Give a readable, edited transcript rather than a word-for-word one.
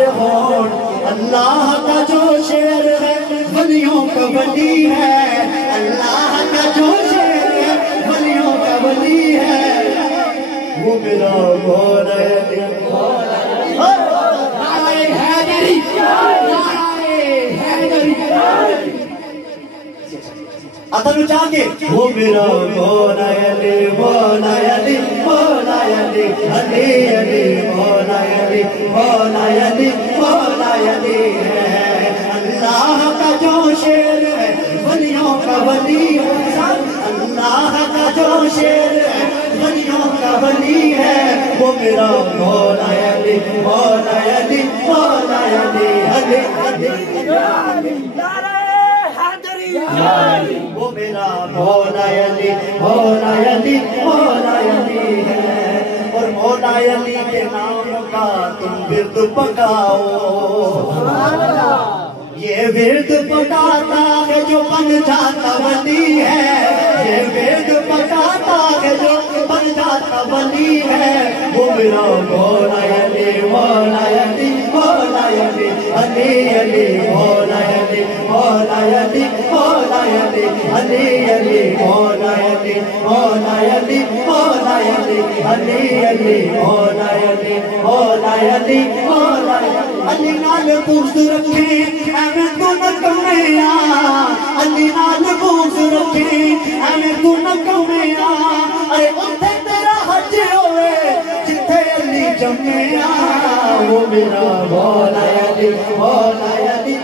لال ہون اللہ کا جو شیر ہے ولیوں کا ولی ہے اللہ کا جو شیر ہے ولیوں کا ولی ہے وہ میرا مولا علی نعرہ حیدری اتنو چاہتے وہ میرا مولا علی مولا علی مولا علی علی علی مولا علی مولا علی مولا علی ہے اللہ کا جو شیر ہے ولیوں کا ولی ہے اللہ کا جو شیر ہے ولیوں کا ولی ہے وہ میرا مولا علی مولا علی مولا علی علی وہ میرا مولا علی مولا علی مولا علی ہے اور مولا علی کے نام کا تم ورد پکاؤ یہ ورد پکاتا ہے جو بن جاتا ولی ہے یہ ورد پکاتا ہے جو بن جاتا ولی ہے وہ میرا مولا علی مولا علی مولا علی علی علی مولا علی مولا علی مولا علی علی علی مولا علی مولا علی مولا علی علی علی مولا علی مولا علی مولا علی نال بغض رکھے ایویں تو نہ کمیا علی نال بغض رکھے ایویں تو نہ کمیا ارے اوتھے تیرا حج ہوئے جتھے علی جمیا وہ میرا مولا علی مولا علی